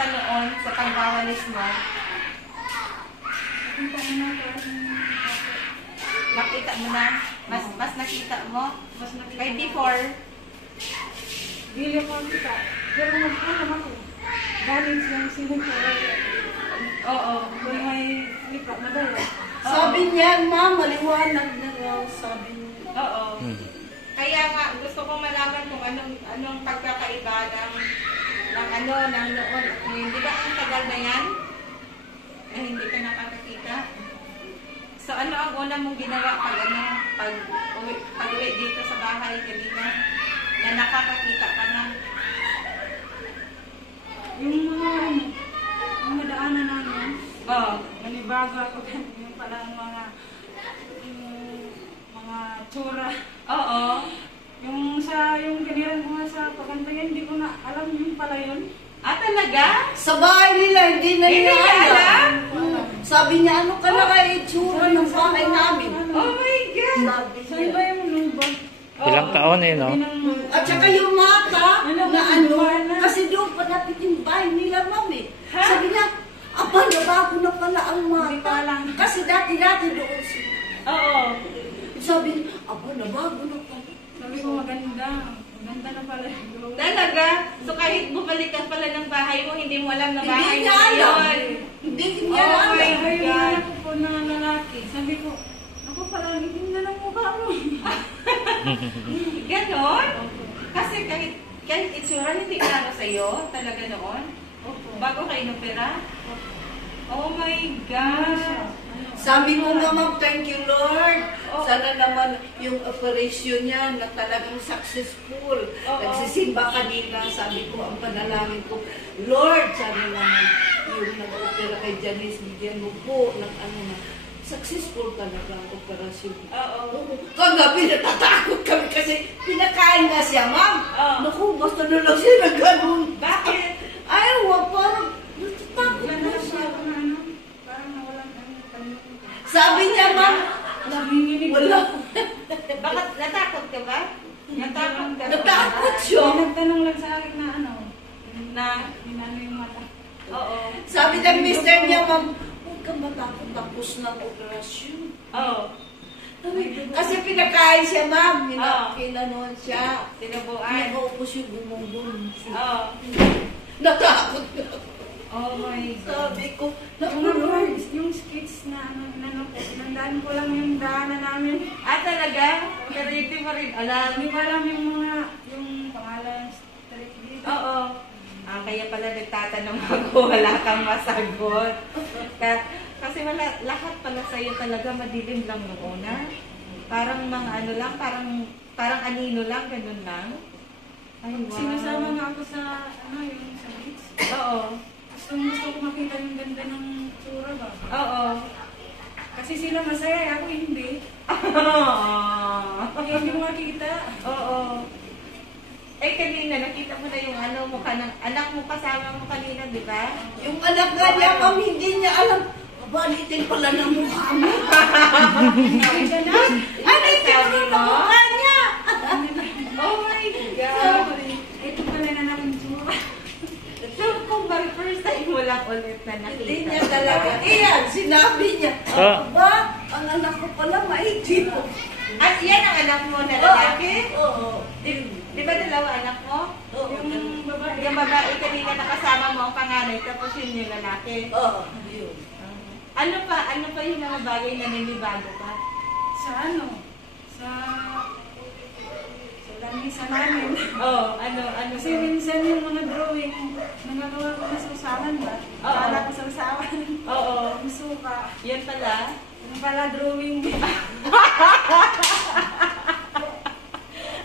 sa noon, sa pangbawalis mo? Nakita mo na? Mas nakita mo? Mas nakita. Kay before? Dili ko kita. Pero nag-alam ako. Balance lang sila ko. Oo. Kung may lipat na dala. Sabi niya, ma'am, maliwanag na raw. Sabi niya. Oo. Kaya nga, gusto kong malaman kung anong pagkakaiba ng noon at ngayon. Di ba ang tagal na yan? Na hindi ka nakakakita? So, ano ang una mong ginawa pag uwi dito sa bahay kanina? Na nakakakita ka na? Yung mga daanan namin. Oo. Nanibago ako yung palang mga tsura. Oo. Yung kanilang mga sa pagantayan, hindi ko na alam yung pala yun. Ah, talaga? Sa bahay nila, hindi na Hindi niya niya alam. alam? Sabi niya, ano ka na kaya itsura ng bahay namin? Oh my God! Sabi Saan ba niya. yung lubag? Ilang taon eh, no? At saka yung mata na kasi doon panapit yung bahay nila, mami. Ha? Sabi niya, aba, nabago na pala ang Hindi pa mata. lang. Kasi dati doon sila. Oo. Sabi niya, aba, nabago na pala. Sabi ko maganda. Maganda na pala. Talaga? So kahit bumalik ka pala ng bahay mo, hindi mo alam na Hindi bahay niya mo alam. yun. Hindi niya Oh alam. my Ay, yung God. anak ko po na lalaki. Sabi ko, ako pala, hindi na lang mukha mo. Ganon? Kasi kahit itsura hindi klaro sa'yo, talaga noon? Bago ka inopera? Oh my God! Sabi mo nga, ma'am, thank you, Lord. Oo. Sana naman yung operation niya na talagang successful. Oo. Nagsisimba kanina, sabi ko, ang panalangin ko, Lord, sabi naman, yung nag-opera kay Janice, bigyan mo po ng successful talaga ang operasyon. Oo. Kagabi, natatakot kami kasi pinakain nga siya, ma'am. Oo. Naku, basta na lang siya na ganun. Bakit? Ay, parang natatakot na Ganda siya. siya parang nawalan kami. Sabi niya, ma'am, Nanginginig. wala. Bakit? Natakot ka ba? Natakot ka ba? Natakot siya. Nagtanong lang sa akin na Na? minano yung mata. Oo. Sabi ng mister niya, ma'am, huwag kang matakot, tapos ng operasyon. Oo. Kasi pinakain siya, ma'am. Oo. Kinanon siya. Tinubuan. Nag-upo siya, gumumbun. Oo. Natakot na ako. Oh my God. Sabi ko, Yung naku, Lord. yung skits na nandaan ko lang yung daanan namin. Ah, talaga? Pero hindi mo rin alam. Hindi ko alam yung pangalan street dito. Oo. Ah, kaya pala nagtatanong ako, wala kang masagot. Kasi lahat pala sa'yo talaga madilim lang noon, ha? Parang mga ano lang, parang anino lang, ganun lang. Ay, wow. Sinasama nga ako sa yung sa beach. Oo. Gusto ko makita yung ganda ng tsura ba? Oo. Kasi sila masaya, ako hindi. Kaya hindi mo makita. Oo. Eh, kanina, nakita mo na yung mukha ng anak mo, kasama mo kanina, di ba? Yung anak nga niya, ma'am, hindi niya alam. Balitin pala ng mukha mo. Nakita na? Ano yung Sabi ng mo? mukha niya? Oh my God! Ito pala na namin tsura. So, kung ba first time mo lang ulit na nakita? Hindi niya talaga. Iyan, sinabi niya. Ah. Ba, ang anak ko pala maigi po. At yan ang anak mo na lalaki? Oo. Di ba dalawa anak mo? Oo. Yung babae. Yung babae kanina nakasama mo ang panganay, tapos yun yung lalaki. Oo. Yun. Ano pa yung mga bagay na nanibago pa? Sa Sa lamisa namin. Oh, ano? Kasi minsan yung mga drawing, nangagawa ko na sa usawan ba? Oo. Kala ko sa usawan. Oo. Ang suka. Yan pala. Yung pala drawing.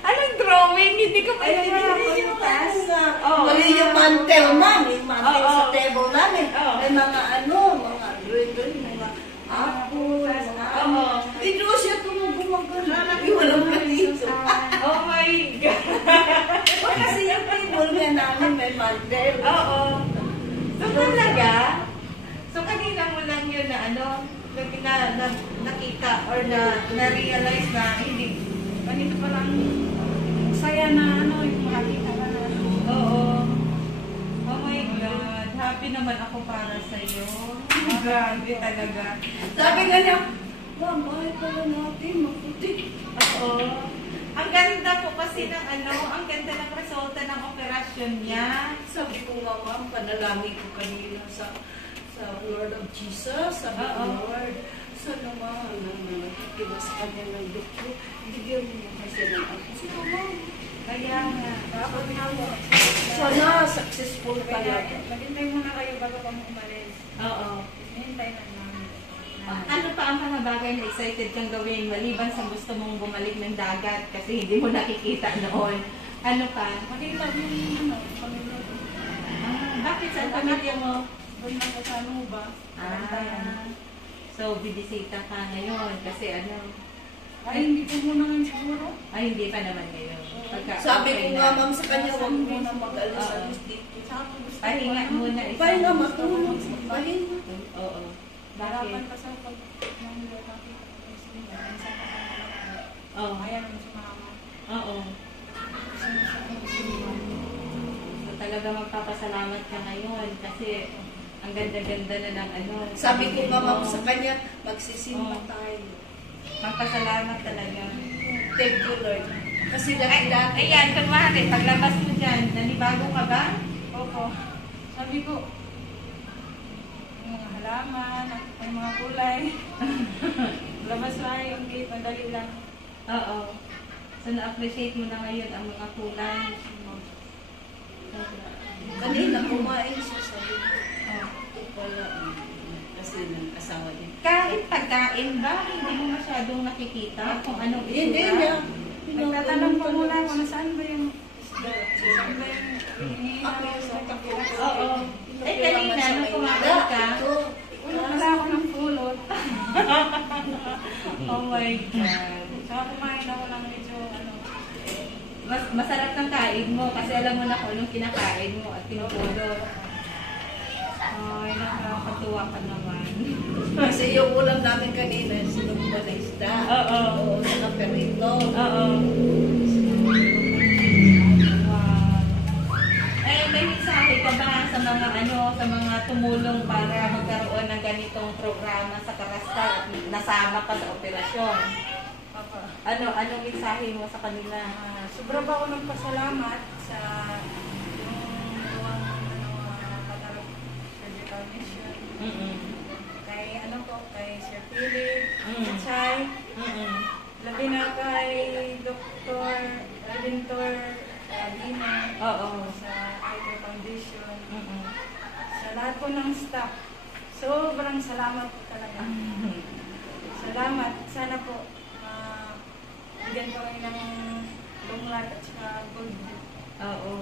Anong drawing? Hindi ko pa Ayun nga, yung pagkakas. Oo. Mali yung mantel namin, mantel Oo. sa table namin. Oo. May mga mga drawing, mga apple, Oo. Hindi siya gumagano. Walang ganito. Oh my God! Kasi yung table nga namin may mantel. Oo. So talaga? So kanina mo lang yun na nakita or na-realize na hindi. Ganito palang saya na yung makakita ka na. Oo. Oh my God. happy naman ako para sa'yo. Grabe talaga. Sabi nga niya, ma'am, mahal pala natin, maputi. Oo. Ang ganda po kasi ng ang ganda ng resulta ng operasyon niya. Sabi ko nga, ma'am, panalangin ko kanina sa Lord of Jesus. Sabi ko, Oo. Lord, sana ma'am, nakikiwas ka niya ng doktor. Bigyan mo niya kasi ng ako. Sige, ma'am. Kaya nga. Sana successful ka Kaya, lang. maghintay muna kayo bago kami umalis. Oo. Hintay na namin. Ano pa ang mga bagay na excited kang gawin maliban sa gusto mong bumalik ng dagat kasi hindi mo nakikita noon? Ano pa? Makita mo yung pamilya ko. Bakit sa pamilya mo? Doon lang sa Nuba. So, bibisita ka ngayon kasi Ay, hindi ko muna ngayon siguro. ay hindi pa naman ngayon. Sabi ko okay nga, na. ma'am, sa kanya, huwag mo na mag-alis-alis dito. Saka ko gusto Pahinga muna. isang Pahinga, gusto matulog. mo. Pahinga. Oo. Harapan Bakit? pa sa pag nang nakita ko sa nila. Minsan pa sa mga Oo. Ayan naman si mama. Oo. Gusto mo siya ang gusto. So, talaga magpapasalamat ka ngayon kasi ang ganda-ganda na ng Sabi ko nga, ma'am, mo. sa kanya, magsisimba Oo. tayo. Magpasalamat talaga. Thank you, Lord. Kasi Ay, dati, ayan, kunwari, paglabas mo dyan, nanibago ka ba? Opo. Sabi ko, yung mga halaman, yung mga kulay. Labas lang yung gate, madali lang. Oo. So, na-appreciate mo na ngayon ang mga kulay. kanina kumain siya, sabi ko. Oh. Wala. Kasi ng asawa niya. Kahit pagkain ba, hindi mo masyadong nakikita kung anong itsura? Hindi niya. Nagtatanong pa muna kung nasaan ba yung isda. Saan ba yung hinihingi sa kapilas. Oo. Eh, kanina, nung kumain ka, Wala ako ng pulot. oh my God. Saka kumain ako ng medyo Masarap ng kain mo kasi alam mo na kung anong kinakain mo at pinupulot. Ay, nakakatuwa ka naman. Kasi yung ulam namin kanina, sinumpa na isda. Oo. Oo, saka perito. Oo. Wow. Eh, may mensahe ka ba sa mga sa mga tumulong para magkaroon ng ganitong programa sa Karastal at nasama pa sa operasyon? papa. Anong mensahe mo sa kanila? Sobra pa ako nagpasalamat sa yung buwang Cataracts Surgical Mission. Kay kay Sir Philip, Chay, labi na kay Dr. Alvintor Alina Oo. sa Eye Foundation. Sa lahat po ng staff, sobrang salamat po talaga. Salamat. Sana po bigyan ko kayo ng long life at saka good health. Oo.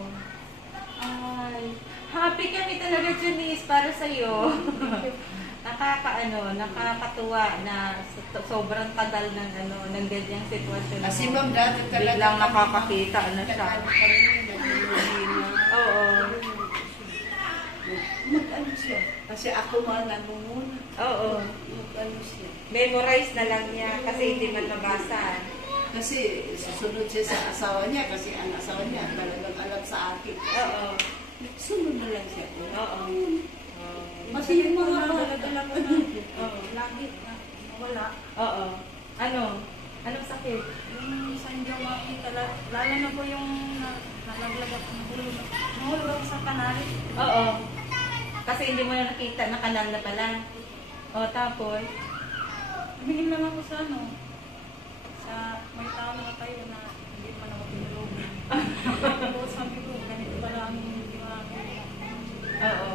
Ay, happy kami talaga, Junice, para sa'yo. Nakakatuwa na sobrang tagal ng ganyang sitwasyon. Kasi ma'am, dati talaga. Biglang nakakakita na siya. Oo. Mag-ano siya. Kasi ako man nangunguna. Oo. Mag-ano siya. Memorize na lang niya kasi hindi man mabasa. Kasi susunod siya sa asawa niya kasi ang asawa niya talagang alam sa akin. Oo. Sunod na lang siya. Oo. Kasi yung mga dala ko na lagi na wala. Oo. Anong sakit? Yung San Joaquin, lalo na po yung nalaglag ako, nahulog ako sa kanal. Oo. Kasi hindi mo na nakita na kanal na pala. O, tapos? Tumingin lang ako sa sa may tao na tayo na hindi pa na pinulog. Sabi ko, ganito pala ang ginagawa. Oo.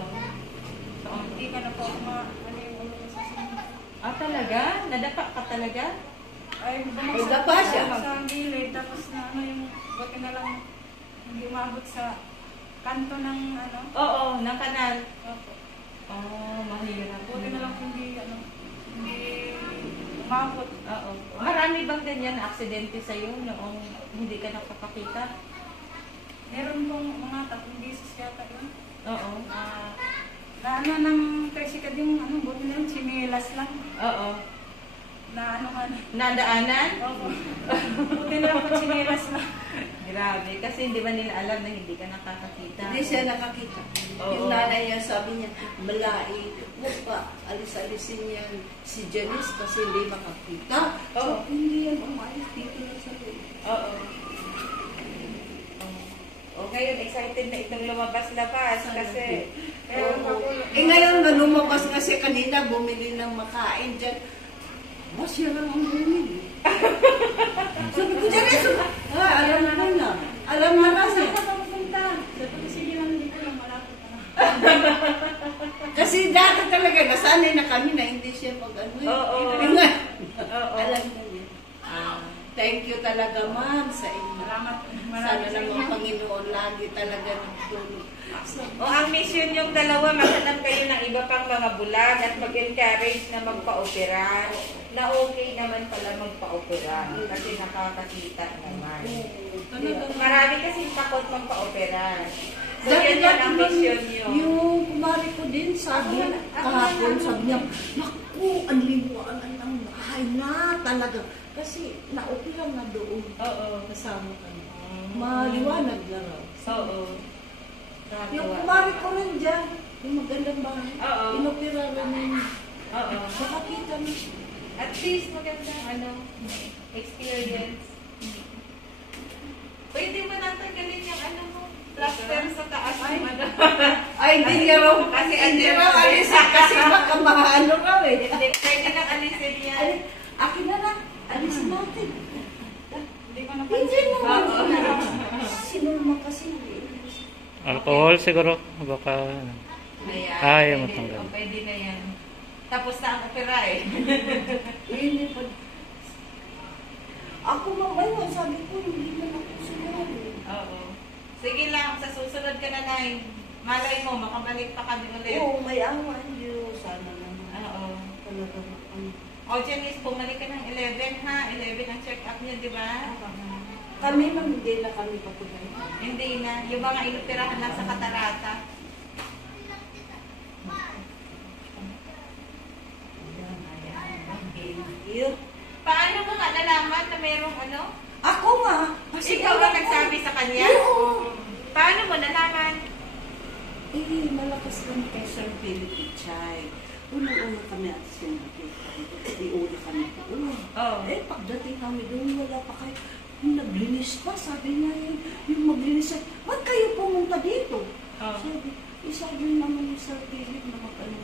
So, hindi ka na po yung ulo ko sa sinunod. Ah, talaga? Nadapa ka talaga? Ay, Nagdapa siya. sa gilid, tapos na yung buti na lang hindi umabot sa kanto ng Oo, ng kanal. Opo. Oh, mahirap. Buti na lang hindi umabot. Oo. Marami bang ganyan na aksidente sa'yo noong hindi ka nakapakita? Meron pong mga 3 beses yata yun. Oo. Na ng tricycle yung buti na yung chinilas lang. Oo. Na Nadaanan? Opo. Buti na lang po chinilas lang. Grabe. Kasi hindi ba nila alam na hindi ka nakakakita? Hindi siya nakakita. Yung nanay niya, sabi niya, malai, huwag pa, alis-alisin yan si Janice kasi hindi makakita. So, hindi yan umalis dito na sa loob. Oo. O ngayon, excited na itong lumabas-labas kasi... Ngayon na lumabas nga siya kanina, bumili ng makain dyan. Siya lang ang bumili. Sabi ko, Janice, alam mo na. Alam mo na siya. Saan ka pupunta? Sabi ko, sige lang, hindi ko lang malapit na. Kasi dati talaga, nasanay na kami na hindi siya mag-ano. Oo. Alam mo niya. Thank you talaga, ma'am, sa inyo. Sana naman Panginoon lagi talaga nagtulong. O ang mission yung dalawa, maghanap kayo ng iba pang mga bulag at mag-encourage na magpa-opera. Na okay naman pala magpa-opera kasi nakakakita naman. Marami kasing takot magpa-opera. So yun yan ang mission nyo. Yung kumari ko din, sabi, kahapon, sabi niya, naku, ang liwanag ng bahay na talaga. Kasi na-opera na doon. Oo. Kasama kami. Maliwanag na raw. Oo. Yung kumari ko rin dyan, yung magandang bahay, Oo. inopera rin yun. Oo. Nakakita na siya. At least magandang experience. Pwede mo natanggalin yung mo, plaster sa taas mo. Ay, hindi niya raw, Kasi hindi andyan raw na. alisin kasi baka maano raw eh. Hindi, pwede nang alisin yan. Akin na lang, alisin natin. Hindi ko Hindi napansin. naman. Sinulma kasi. Alcohol siguro. Baka... Ayan, Ayaw pwede, matanggal. pwede na yan. Tapos na ang opera eh. Hindi pa. Ako ngayon, sabi ko, hindi na ako sunod. Oo. Sige lang, sa susunod ka na, Nay. Malay mo, makabalik pa kami ulit. Oo, may awa niyo. Sana naman. Oo. Talaga. O, Janice, bumalik ka ng 11 ha. 11 ang check-up niya, di ba? Kami man, hindi na kami papunay. Hindi na. Yung mga inoperahan lang sa katarata. Paano mo nga nalaman na mayroong ano? Ako nga. Kasi Ikaw ba nagsabi sa kanya? Oo. Paano mo nalaman? Malakas kami kay Sir Philip Ichay. Unang-una kami at sinakit. Iuna kami doon. Oo. Pagdating kami doon, wala pa kayo. Yung naglinis pa, sabi niya yung maglinis. Ba't kayo pumunta dito? Oo. Sabi, isa din naman yung Sir Philip na mag-ano